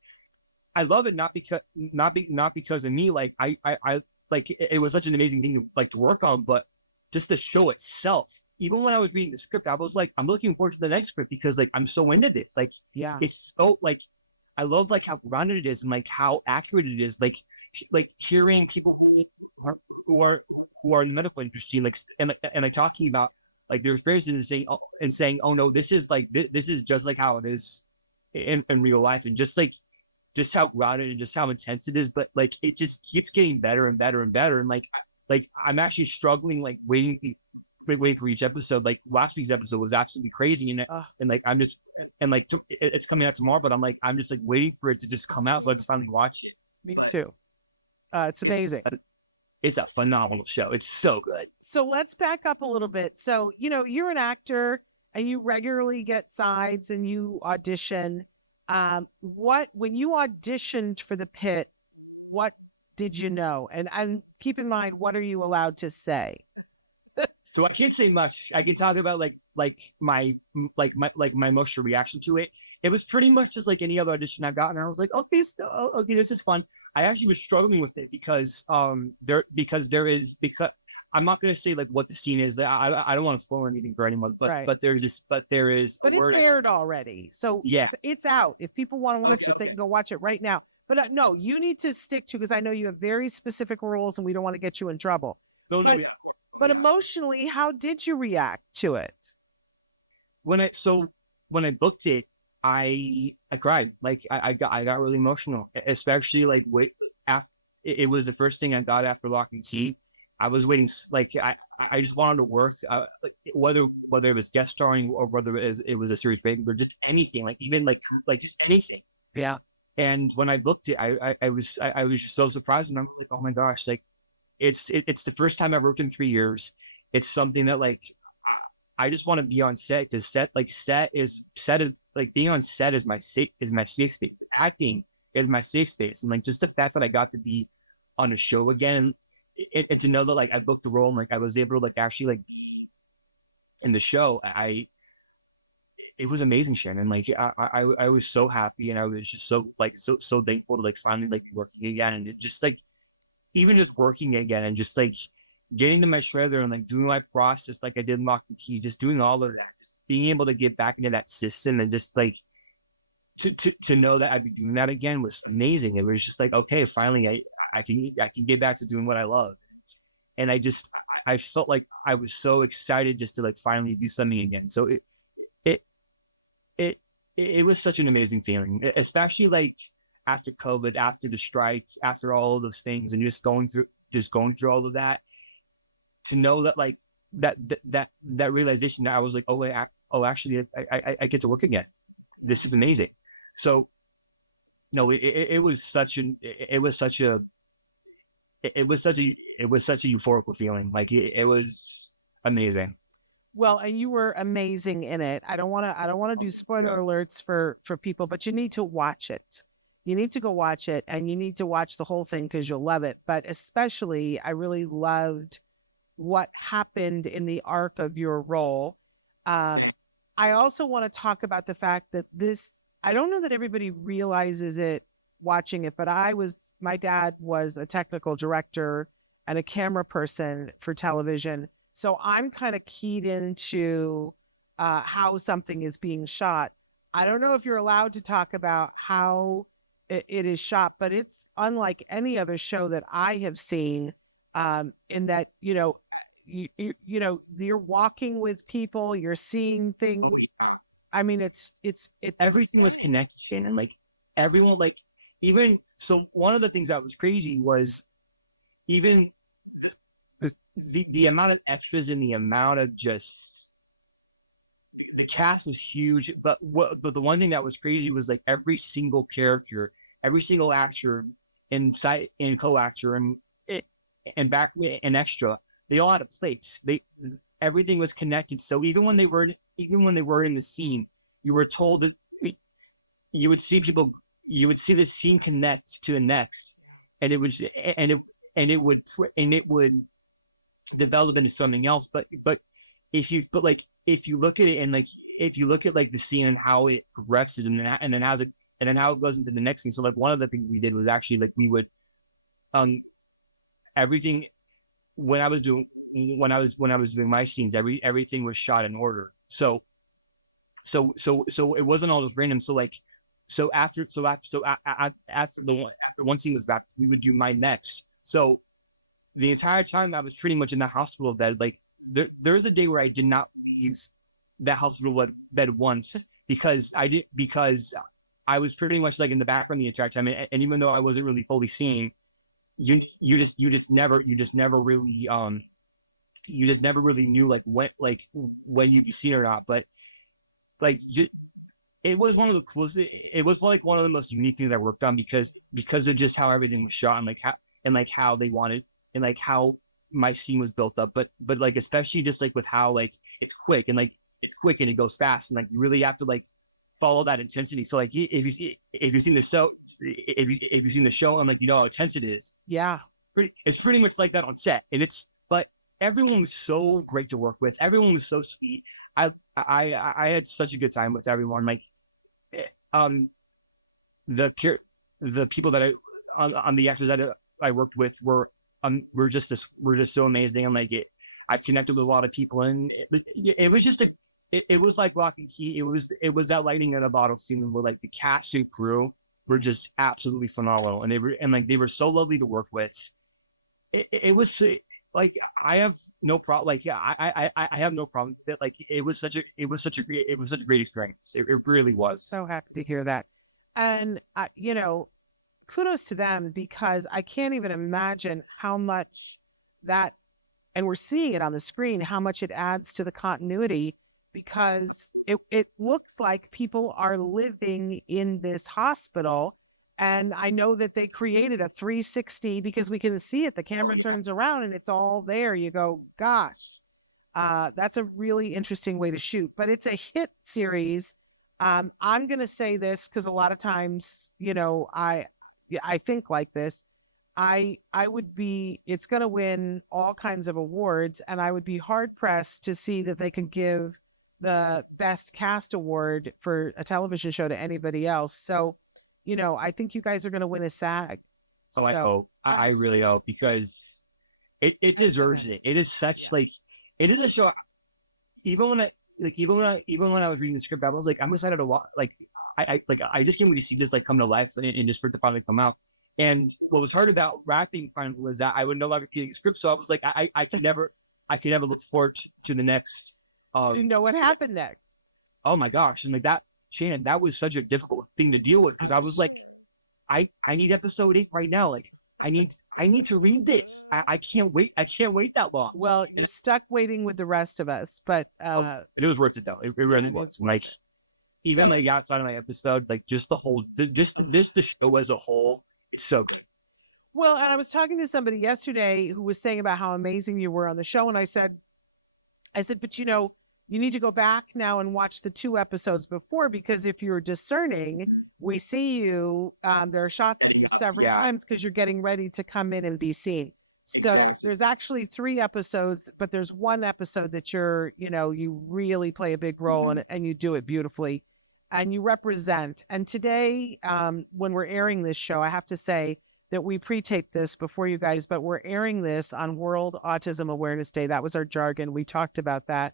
I love it not because of me. Like I like it was such an amazing thing to work on, but just the show itself. Even when I was reading the script, I was like, I'm looking forward to the next script because like I'm so into this. Like Yeah. it's so like I love like how grounded it is and like how accurate it is. Like cheering people who are in the medical industry, like and like talking about like their experiences and saying, oh no, this is like this is just like how it is in real life, and just how grounded and just how intense it is, but like it just keeps getting better and better and better. And like I'm actually struggling like waiting for each episode. Like last week's episode was absolutely crazy, and like I'm just and it's coming out tomorrow, but I'm just like waiting for it to just come out so I can finally watch it. Me too. It's amazing. It's a phenomenal show. It's so good. So let's back up a little bit. So, you're an actor and you regularly get sides and you audition. When you auditioned for the Pitt, what did you know? And keep in mind, what are you allowed to say? So I can't say much. I can talk about my emotional reaction to it. It was pretty much just like any other audition I got, and I was like, okay, okay, this is fun. I actually was struggling with it because I'm not going to say like what the scene is. I don't want to spoil anything for anyone, but Right. but it's aired already, so yeah, it's out. If people want to watch it, they can go watch it right now. But no, you need to stick to, because I know you have very specific rules, and we don't want to get you in trouble. But emotionally, how did you react to it? When I booked it, I cried. Like I got really emotional, especially like it was the first thing I got after Lock and Key. I was waiting, like I just wanted to work, like whether it was guest starring or whether it was a series break or just anything, like even like just anything. Yeah. And when I booked it, I was just so surprised, and I'm like, oh my gosh, like it's the first time I've worked in 3 years. It's something that like I just want to be on set, because set is like being on set is my safe space. Acting is my safe space, and like just the fact that I got to be on a show again, and to know that like I booked the role and like I was able to like actually like in the show, it was amazing, Shannon. Like I was so happy, and I was just so thankful to like finally like working again, and it just like even just working again and just like getting to my shredder and like doing my process like I did in Lock and Key, just doing all of that, just being able to get back into that system and just like to know that I'd be doing that again was amazing. It was just like, okay, finally I can get back to doing what I love. And I felt like I was so excited just to like finally do something again. So it was such an amazing feeling, especially like after COVID, after the strike, after all of those things, and just going through all of that, to know that like that realization that I was like, actually I get to work again. This is amazing. So no, it was such a euphorical feeling. Like it was amazing. Well, and you were amazing in it. I don't want to do spoiler alerts for people, but you need to watch it. You need to go watch it, and you need to watch the whole thing because you'll love it. But especially, I really loved what happened in the arc of your role. I also want to talk about the fact that I don't know that everybody realizes it watching it, but my dad was a technical director and a camera person for television. So I'm kind of keyed into how something is being shot. I don't know if you're allowed to talk about how it is shot, but it's unlike any other show that I have seen, in that, you're walking with people, you're seeing things. Oh, yeah. I mean, it's everything was connected, and like everyone, like even so. One of the things that was crazy was even the amount of extras and the amount of just the cast was huge. But the one thing that was crazy was like every single character, every single actor, and co-actor, and back and extra, they all had a place. Everything was connected. So even when they were in the scene, you were told that you would see the scene connect to the next, and it would develop into something else. But if you look at it, and like if you look at like the scene and how it progresses, and then and then how it goes into the next thing. So like one of the things we did was actually like we would everything when I was doing my scenes, everything was shot in order. So it wasn't all just random. So like after one scene was back, we would do my next. So the entire time I was pretty much in the hospital bed, like there was a day where I did not leave that hospital bed once because I was pretty much like in the background the entire time, and even though I wasn't really fully seen, you just never really knew like when you'd be seen or not. But like it was one of the coolest. It was like one of the most unique things I worked on because of just how everything was shot and how they wanted and like how my scene was built up. But like especially just like with how like it's quick and it goes fast and like you really have to like follow that intensity. So like if you've seen the show, I'm like, you know how intense it is. Yeah, it's pretty much like that on set, but everyone was so great to work with. Everyone was so sweet. I had such a good time with everyone. Like, the people that on the actors that I worked with were just so amazing. And like I connected with a lot of people, and it was just it was like Lock and Key. It was that lightning in a bottle scene where like the cast and crew were just absolutely phenomenal, and they were so lovely to work with. It was like I have no problem. Like yeah, I have no problem with it. Like it was such a great experience. It really was. So happy to hear that, and kudos to them because I can't even imagine how much that, and we're seeing it on the screen, how much it adds to the continuity. Because it looks like people are living in this hospital. And I know that they created a 360 because we can see it. The camera turns around and it's all there. You go, gosh, that's a really interesting way to shoot. But it's a hit series. I'm going to say this because a lot of times, I think like this. It's going to win all kinds of awards. And I would be hard pressed to see that they could give the best cast award for a television show to anybody else. So, I think you guys are going to win a SAG. So I hope. I really hope because it deserves it. It is such like it is a show. Even when I was reading the script, I was like, I'm excited to watch. Like I just can't wait to see this like come to life and just for it to finally come out. And what was hard about wrapping finally was that I would no longer read the script. So I was like, I could never look forward to the next. You know what happened next? Oh my gosh. And like that, Shannon, that was such a difficult thing to deal with because I was like, I need episode 8 right now. Like I need to read this. I can't wait. I can't wait that long. Well, you're stuck waiting with the rest of us, but it was worth it though. It really was. Like even like outside of my episode, like just the whole, the show as a whole is so good. Well, and I was talking to somebody yesterday who was saying about how amazing you were on the show. And I said, but you need to go back now and watch the 2 episodes before, because if you're discerning, we see you, there are shots of you several times because you're getting ready to come in and be seen. So there's actually 3 episodes, but there's 1 episode that you really play a big role in, and you do it beautifully and you represent. And today, when we're airing this show, I have to say that we pre-taped this before you guys, but we're airing this on World Autism Awareness Day. That was our jargon. We talked about that.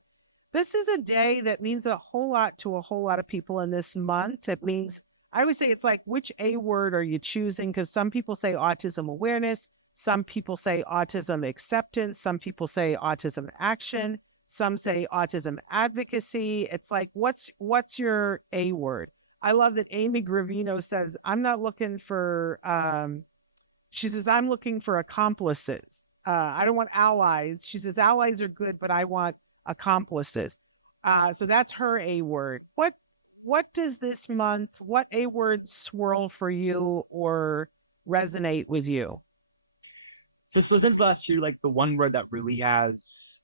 This is a day that means a whole lot to a whole lot of people in this month. It means, I would say it's like, which A word are you choosing? Because some people say autism awareness. Some people say autism acceptance. Some people say autism action. Some say autism advocacy. It's like, what's your A word? I love that Amy Gravino says, I'm not looking for, she says, I'm looking for accomplices. I don't want allies. She says, allies are good, but I want accomplices. So that's her A word. What does this month, what A word swirl for you or resonate with you? So since last year, like the one word that really has,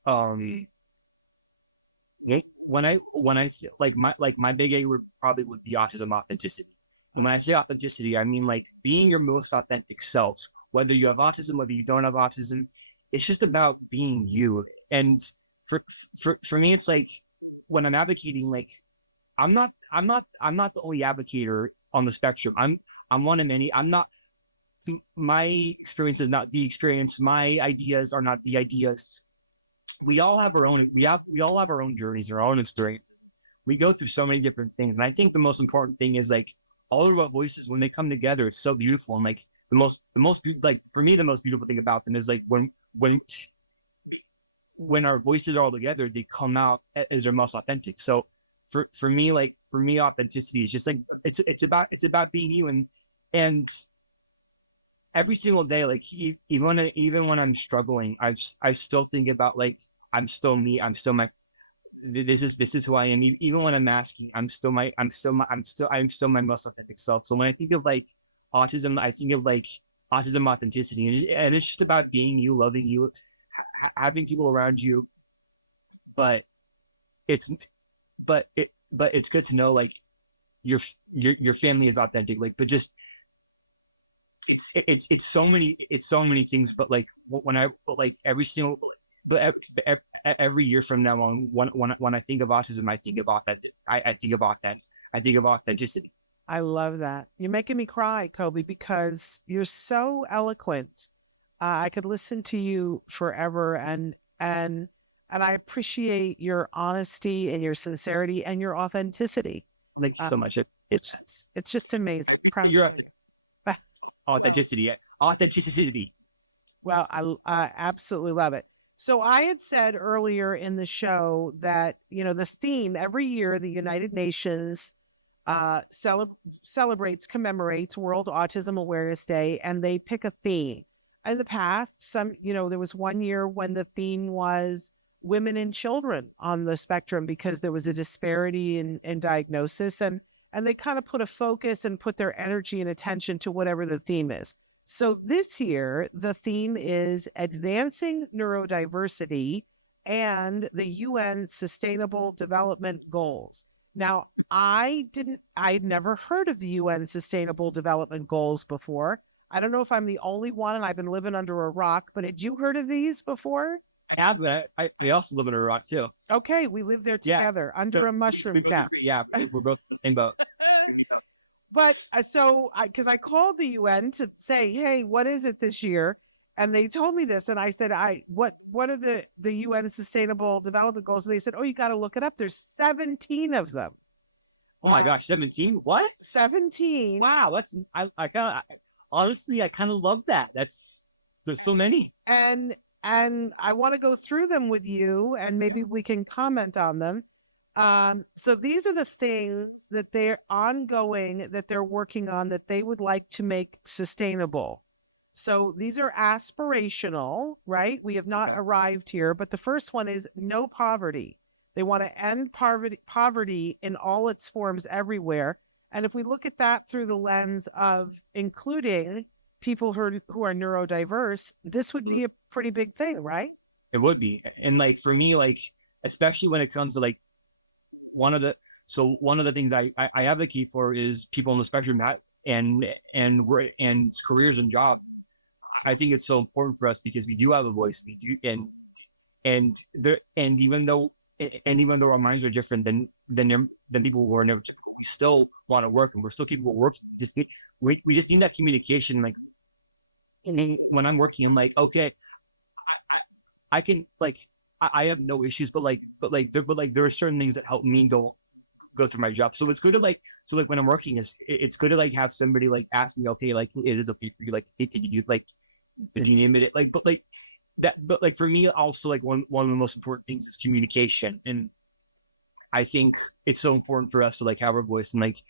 when I say like my big A word probably would be autism authenticity. And when I say authenticity, I mean like being your most authentic self, whether you have autism, whether you don't have autism. It's just about being you. And for me, it's like when I'm advocating, like I'm not I'm not the only advocator on the spectrum. I'm one of many. I'm not. My experience is not the experience. My ideas are not the ideas. We all have our own. We all have our own journeys, our own experiences. We go through so many different things, and I think the most important thing is like all of our voices when they come together. It's so beautiful, and like the most like for me, the most beautiful thing about them is like when our voices are all together, they come out as their most authentic. So for me, authenticity is just like it's about being you, and every single day, like even when I'm struggling, I still think about like I'm still me, I'm still my this is who I am. Even when I'm masking, I'm still my most authentic self. So when I think of like autism, I think of like autism authenticity, and it's just about being you, loving you, having people around you. But it's good to know like your family is authentic. Like, but just it's so many things. But like every single every year from now on, when I think of autism, I think about that. I think about that. I think of authenticity. I love that. You're making me cry, Coby, because you're so eloquent. I could listen to you forever, and I appreciate your honesty and your sincerity and your authenticity. Thank you so much. It's just amazing. You're authenticity. Well, I absolutely love it. So I had said earlier in the show that, the theme every year, the United Nations commemorates World Autism Awareness Day, and they pick a theme. In the past, there was one year when the theme was women and children on the spectrum because there was a disparity in diagnosis, and they kind of put a focus and put their energy and attention to whatever the theme is. So this year, the theme is advancing neurodiversity and the UN Sustainable Development Goals. Now, I'd never heard of the UN Sustainable Development Goals before. I don't know if I'm the only one and I've been living under a rock, but had you heard of these before? Yeah, but I also live under a rock too. Okay, we live there together under a mushroom cap. Yeah, we're both in the same boat. But because I called the UN to say, hey, what is it this year? And they told me this, and I said, what are the UN Sustainable Development Goals? And they said, oh, you got to look it up. There's 17 of them. Oh my gosh, 17? What? 17. Wow, honestly, I kind of love that. There's so many. And I want to go through them with you, and maybe we can comment on them. So these are the things that they're ongoing, that they're working on, that they would like to make sustainable. So these are aspirational, right? We have not arrived here, but the first one is no poverty. They want to end poverty in all its forms everywhere. And if we look at that through the lens of including people who are neurodiverse, this would be a pretty big thing, right? It would be. And like for me, like especially when it comes to like one of the things I advocate for is people on the spectrum and careers and jobs. I think it's so important for us because we do have a voice. We do, and even though our minds are different than people who are never, we still want to work, and we're still capable of working. We just need that communication. Like when I'm working, I'm like, okay, I can like I have no issues, but there are certain things that help me go through my job. So it's good to when I'm working, it's good to like have somebody like ask me, okay, like it is okay for you, like hey, can you do like can you name it but for me also like one of the most important things is communication, and I think it's so important for us to like have our voice and like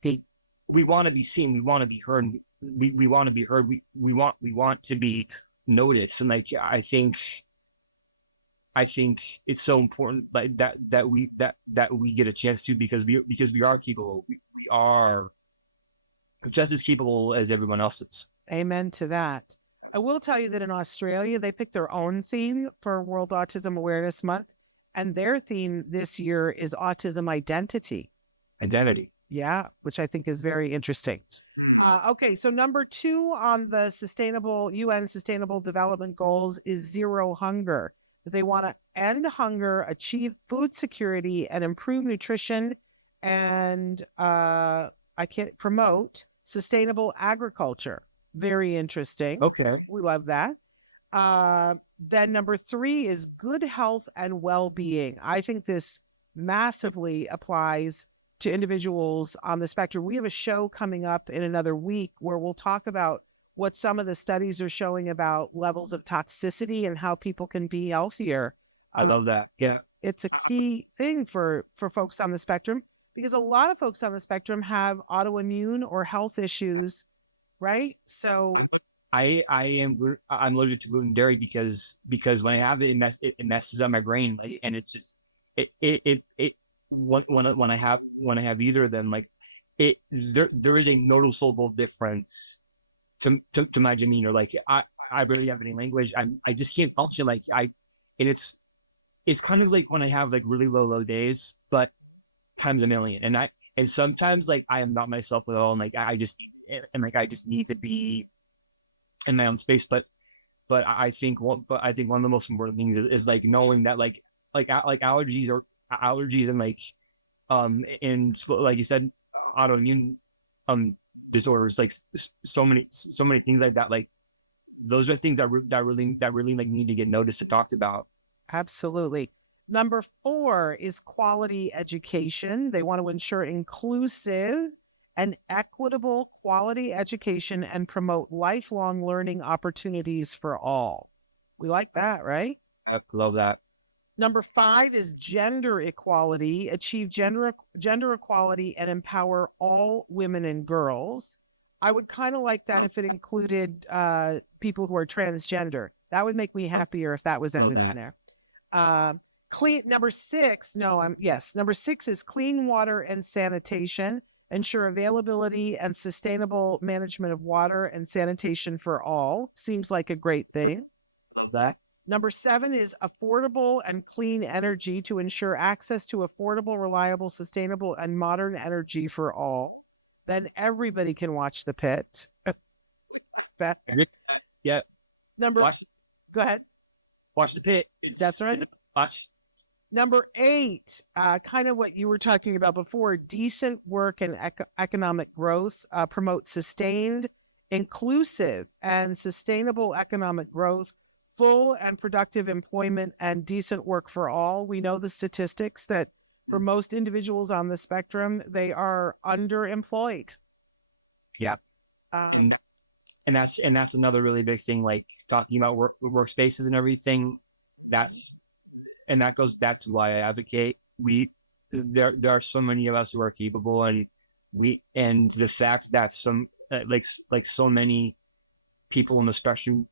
hey, we want to be seen, we want to be heard, we want to be heard, we want to be noticed, and like I think it's so important like that we get a chance to because we are capable. We are just as capable as everyone else is. Amen to that. I will tell you that in Australia, they picked their own theme for World Autism Awareness Month, and their theme this year is autism identity. Identity. Yeah, which I think is very interesting. Okay, so number 2 on the UN Sustainable Development Goals is zero hunger. They want to end hunger, achieve food security, and improve nutrition and I can't promote sustainable agriculture. Very interesting. Okay. We love that. Then number 3 is good health and well-being. I think this massively applies to individuals on the spectrum. We have a show coming up in another week where we'll talk about what some of the studies are showing about levels of toxicity and how people can be healthier. I love that. Yeah. It's a key thing for folks on the spectrum, because a lot of folks on the spectrum have autoimmune or health issues, right? So I'm allergic to gluten and dairy because when I have it, it messes up my brain, like, and it's just when I have either of them, like there is a noticeable difference to my demeanor. Like I barely have any language. I just can't function. Like and it's kind of like when I have like really low days, but times a million. And sometimes like I am not myself at all. And like I just need to be in my own space. But I think one of the most important things is like knowing that like allergies and like and like you said, autoimmune disorders, like so many things like that. Like those are things that really like need to get noticed and talked about. absolutely. Number 4 is quality education. They want to ensure inclusive and equitable quality education and promote lifelong learning opportunities for all. We like that, right? I love that. Number 5 is gender equality. Achieve gender equality and empower all women and girls. I would kind of like that if it included people who are transgender. That would make me happier if that was in there. Number 6 is clean water and sanitation. Ensure availability and sustainable management of water and sanitation for all. Seems like a great thing. Love that. Number 7 is affordable and clean energy, to ensure access to affordable, reliable, sustainable, and modern energy for all. Then everybody can watch the Pitt. Yeah. Go ahead. Watch the Pitt. That's right. Watch. Number 8, kind of what you were talking about before, decent work and economic growth, promote sustained, inclusive, and sustainable economic growth, full and productive employment, and decent work for all. We know the statistics that for most individuals on the spectrum, they are underemployed. Yeah. And that's another really big thing, like talking about workspaces and everything. And that goes back to why I advocate. There are so many of us who are capable, and the fact that some like so many people in the spectrum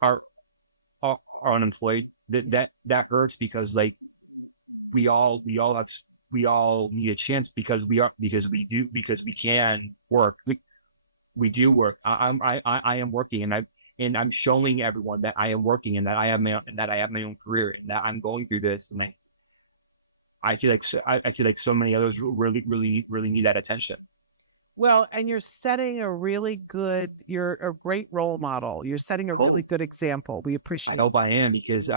are unemployed, that hurts, because like we all need a chance because we can work. We do work. I am working, and I'm showing everyone that I am working, and that I have my own career, and that I'm going through this. And I feel like so many others really need that attention. Well, and you're a great role model. You're setting a really good example. We appreciate it. I hope I am, because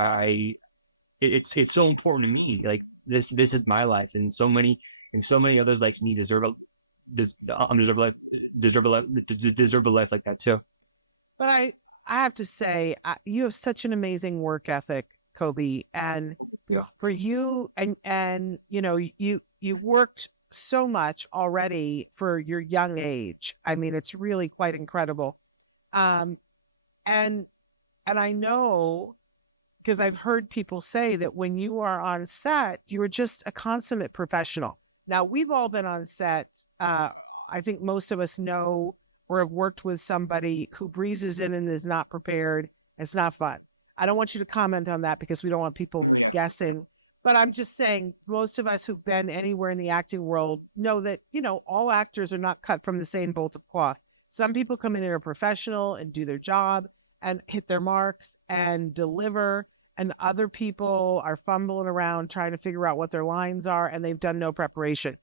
it's so important to me. Like this is my life, and so many others like me deserve a life like that too. But I have to say, you have such an amazing work ethic, Coby, and for you, and you worked so much already for your young age. I mean, it's really quite incredible. And I know, because I've heard people say that when you are on set, you are just a consummate professional. Now, we've all been on set. I think most of us know or have worked with somebody who breezes in and is not prepared. It's not fun. I don't want you to comment on that, because we don't want people guessing. But I'm just saying, most of us who've been anywhere in the acting world know that, all actors are not cut from the same bolt of cloth. Some people come in and are professional and do their job and hit their marks and deliver. And other people are fumbling around trying to figure out what their lines are, and they've done no preparation.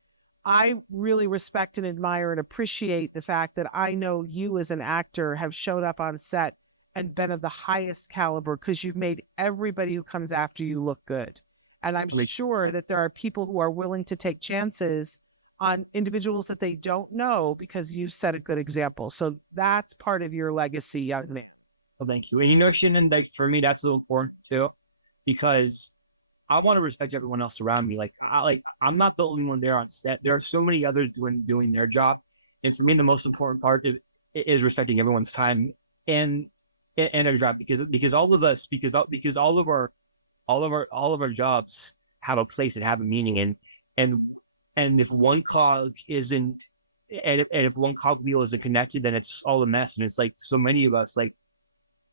I really respect and admire and appreciate the fact that I know you as an actor have showed up on set and been of the highest caliber, because you've made everybody who comes after you look good. And I'm sure that there are people who are willing to take chances on individuals that they don't know because you set a good example. So that's part of your legacy, young man. Well, thank you. And Shannon, like for me, that's so important too, because I want to respect everyone else around me. I'm not the only one there on set. There are so many others doing their job, and for me, the most important part is respecting everyone's time and their job, because all of us, because all of our jobs have a place and have a meaning, and if one cog isn't, and if one cog wheel isn't connected, then it's all a mess. And it's like so many of us, like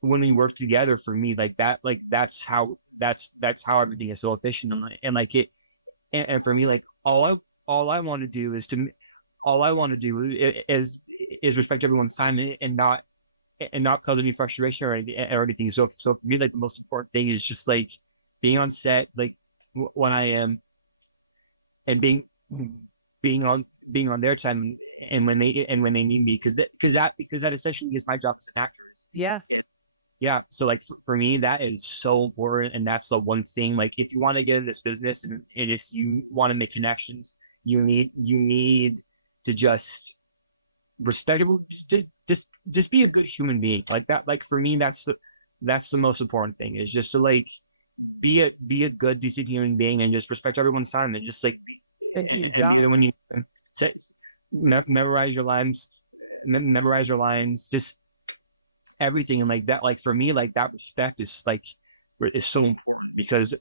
when we work together, for me, that's how everything is so efficient, and for me, like all I want to do is respect everyone's time and not cause any frustration or anything. So for me, like the most important thing is just like being on set, like when I am, and being on their time and when they need me, because that essentially is my job as an actor. Yes. Yeah. So like for me, that is so important. And that's the one thing, like if you want to get in this business and if you want to make connections, you need to just respect it, just be a good human being like that. Like for me, that's the most important thing, is just to like be a good, decent human being and just respect everyone's time and just like, when you memorize your lines, just everything. And like that, like for me, like that respect is so important, because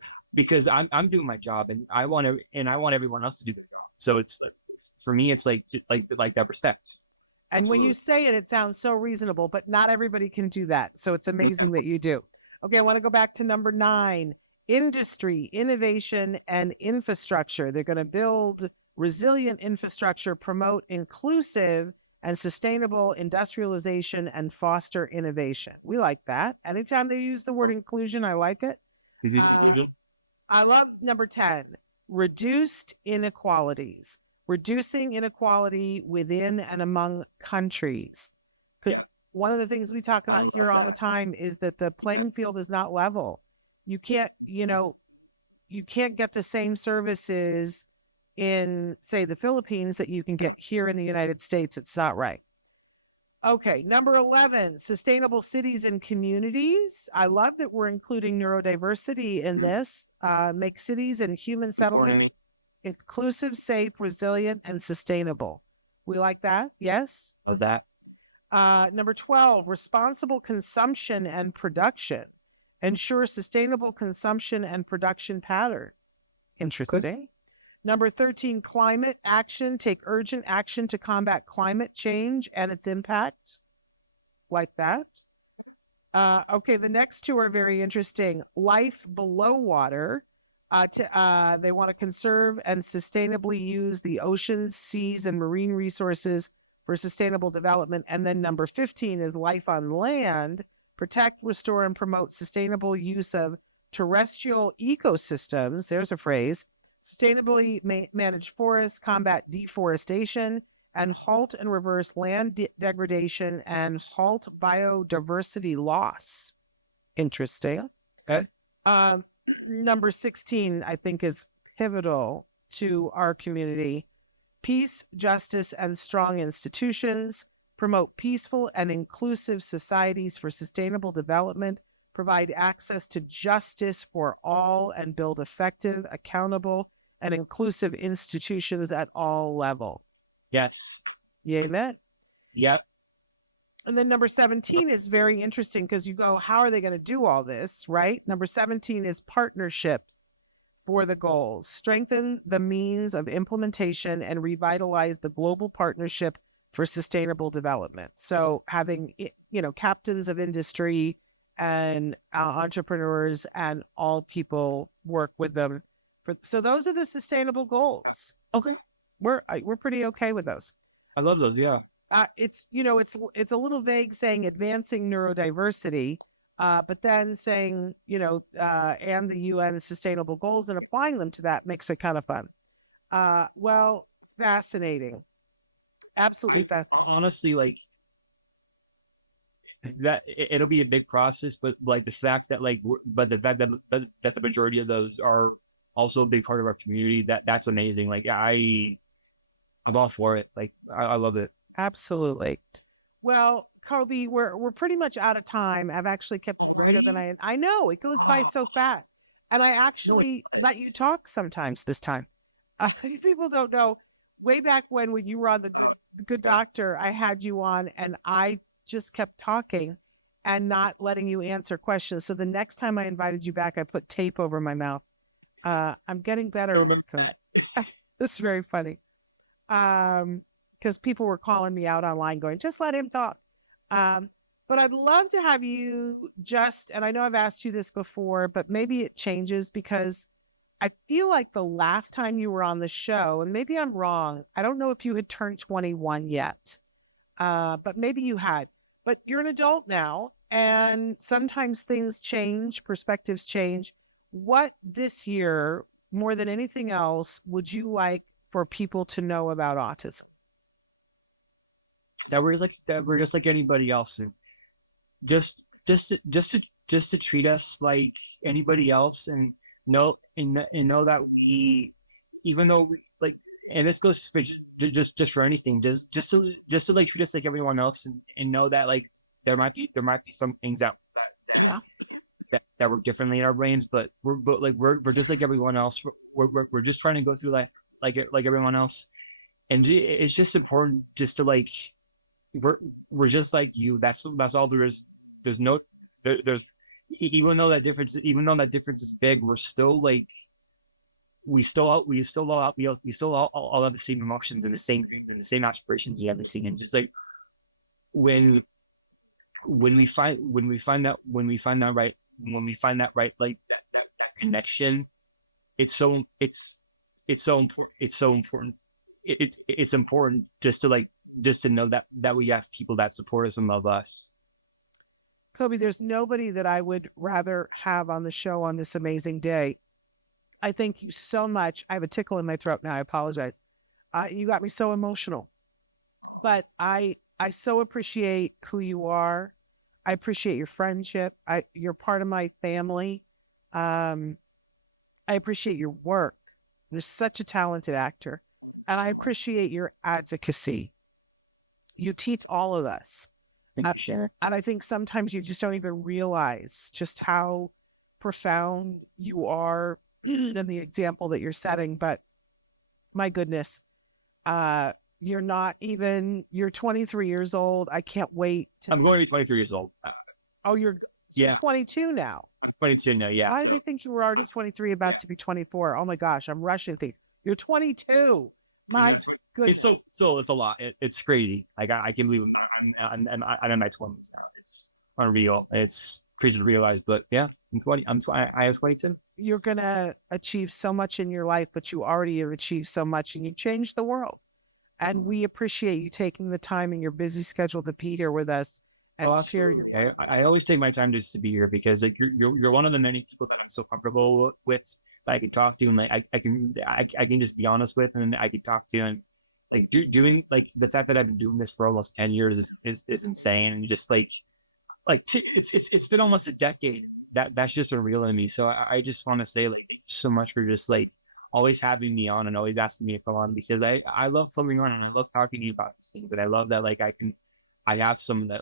I'm doing my job and I want everyone else to do their job. So it's for me, it's like that respect. And when you say it, it sounds so reasonable, but not everybody can do that. So it's amazing that you do. Okay, I want to go back to number 9, industry, innovation, and infrastructure. They're going to build resilient infrastructure, promote inclusive and sustainable industrialization, and foster innovation. We like that. Anytime they use the word inclusion, I like it. I love number 10, reduced inequalities. Reducing inequality within and among countries. Because one of the things we talk about here all the time is that the playing field is not level. You can't get the same services in, say, the Philippines that you can get here in the United States. It's not right. Okay, number 11, sustainable cities and communities. I love that we're including neurodiversity in this. Make cities and human settlements inclusive, safe, resilient, and sustainable. We like that? Yes? Of that. Number 12, responsible consumption and production. Ensure sustainable consumption and production patterns. Interesting. Good. Number 13, climate action. Take urgent action to combat climate change and its impact. Like that. Okay, the next 2 are very interesting. Life below water. They want to conserve and sustainably use the oceans, seas, and marine resources for sustainable development. And then number 15 is life on land. Protect, restore, and promote sustainable use of terrestrial ecosystems. There's a phrase. Sustainably manage forests, combat deforestation, and halt and reverse land degradation and halt biodiversity loss. Interesting. Okay. Number 16, I think, is pivotal to our community. Peace, justice, and strong institutions. Promote peaceful and inclusive societies for sustainable development. Provide access to justice for all and build effective, accountable, and inclusive institutions at all levels. Yes. You amen? Yep. And then number 17 is very interesting because you go, how are they going to do all this, right? Number 17 is partnerships for the goals. Strengthen the means of implementation and revitalize the global partnership for sustainable development. So having, captains of industry and entrepreneurs and all people work with them. So those are the sustainable goals. Okay. We're pretty okay with those. I love those. Yeah. It's a little vague saying advancing neurodiversity, but then saying, and the UN sustainable goals and applying them to that makes it kind of fun. Well, fascinating. Absolutely fascinating. Honestly, like that, it'll be a big process, but like the fact that but the fact that the majority of those are also a big part of our community, that's amazing. Like I'm all for it. Like, I love it. Absolutely. Well, Coby, we're pretty much out of time. I've actually kept it later than I know. It goes by so fast. And I actually let you talk sometimes this time. People don't know. Way back when you were on the Good Doctor, I had you on and I just kept talking and not letting you answer questions. So the next time I invited you back, I put tape over my mouth. I'm getting better. It's very funny. Because people were calling me out online going, just let him talk. But I'd love to have you and I know I've asked you this before, but maybe it changes because I feel like the last time you were on the show, and maybe I'm wrong, I don't know if you had turned 21 yet, but maybe you had. But you're an adult now, and sometimes things change, perspectives change. What this year, more than anything else, would you like for people to know about autism? That we're just like anybody else, and just to treat us like anybody else, and know that we, even though we, like, and this goes for just for anything, just to like treat us like everyone else, and know that like there might be some things that work differently in our brains, but we're just like everyone else. We're just trying to go through like everyone else, and it's just important just to like, we're just like you. That's all there is. There's even though that difference is big, we're still like, we still all have the same emotions and the same dreams and the same aspirations and everything. And just like when we find that right like that connection, it's so important. It's important just to know that we have people that support us and love us. Coby, there's nobody that I would rather have on the show on this amazing day. I thank you so much. I have a tickle in my throat now. I apologize. You got me so emotional. But I so appreciate who you are. I appreciate your friendship. You're part of my family. I appreciate your work. You're such a talented actor. And I appreciate your advocacy. You teach all of us. Sure. And I think sometimes you just don't even realize just how profound you are in the example that you're setting. But my goodness, you're 23 years old. I can't wait. I'm going to be 23 years old. You're 22 now. 22 now, yeah. Why did you think you were already 23, about to be 24? Oh my gosh, I'm rushing things. You're 22. My goodness. It's a lot. It's crazy. Like I can believe I'm in my 20s now. It's unreal. It's crazy to realize, but yeah, I'm 20. I have 22. You're gonna achieve so much in your life, but you already have achieved so much, and you changed the world. And we appreciate you taking the time in your busy schedule to be here with us. And share. I always take my time just to be here because like you're one of the many people that I'm so comfortable with, that I can talk to, and like I can just be honest with, and I can talk to, and like doing like the fact that I've been doing this for almost 10 years is insane. And just like it's been almost a decade. That's just unreal to me. So I just want to say like so much for just like always having me on and always asking me to come on, because I love coming on and I love talking to you about these things, and I love that like I have something that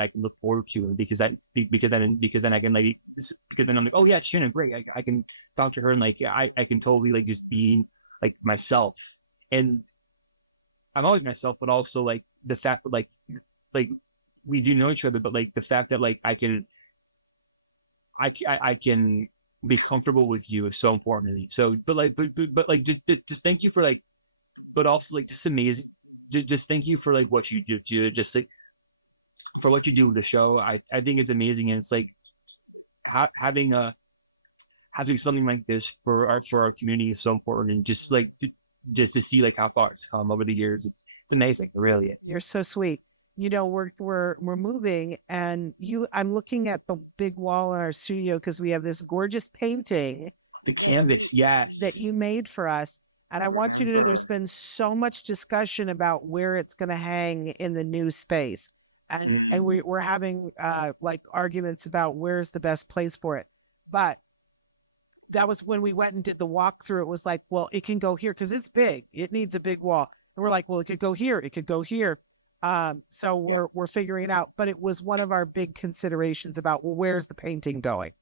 I can look forward to, because then I can like, because then I'm like, oh yeah, Shannon, great. I can talk to her, and like I can totally like just be like myself, and I'm always myself, but also like the fact that like we do know each other, but like the fact that like I can be comfortable with you is so important to me. So, but like just thank you for like, but also like just amazing. Just thank you for like what you do too. Just like for what you do with the show. I think it's amazing, and it's like having something like this for our community is so important, and just to see like how far it's come over the years. It's amazing. It really is. You're so sweet. You know, we're moving, and I'm looking at the big wall in our studio because we have this gorgeous painting, the canvas, yes, that you made for us. And I want you to know there's been so much discussion about where it's going to hang in the new space. And we're having like arguments about where's the best place for it. But that was when we went and did the walkthrough. It was like, well, it can go here because it's big. It needs a big wall. And we're like, well, it could go here. It could go here. So we're figuring it out. But it was one of our big considerations about, well, where's the painting going?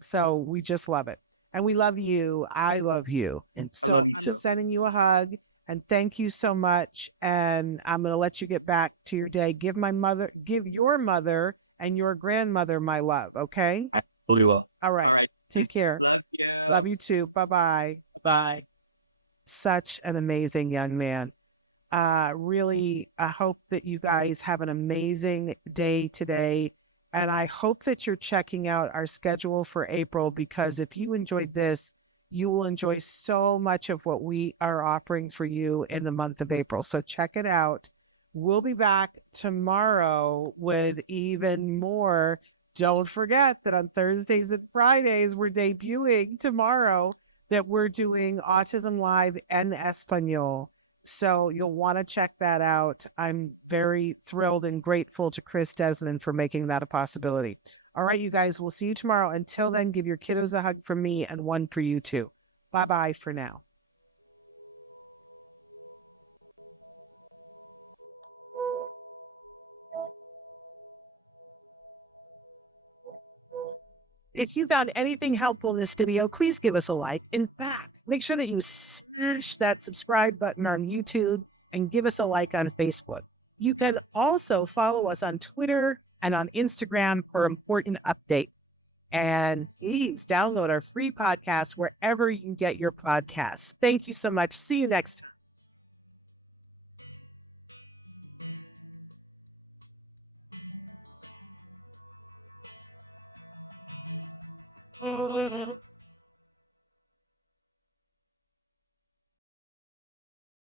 So we just love it. And we love you. I love you. And so sending you a hug. And thank you so much. And I'm going to let you get back to your day. Give your mother and your grandmother my love. Okay. I really will. All right. Take care. Love you too. Bye-bye. Bye. Such an amazing young man. Really, I hope that you guys have an amazing day today. And I hope that you're checking out our schedule for April, because if you enjoyed this, you will enjoy so much of what we are offering for you in the month of April. So check it out. We'll be back tomorrow with even more. Don't forget that on Thursdays and Fridays, we're debuting tomorrow that we're doing Autism Live en Espanol. So you'll want to check that out. I'm very thrilled and grateful to Chris Desmond for making that a possibility. All right, you guys, we'll see you tomorrow. Until then, give your kiddos a hug from me and one for you too. Bye-bye for now. If you found anything helpful in this video, please give us a like. In fact, make sure that you smash that subscribe button on YouTube and give us a like on Facebook. You can also follow us on Twitter and on Instagram for important updates. And please download our free podcast wherever you get your podcasts. Thank you so much. See you next time.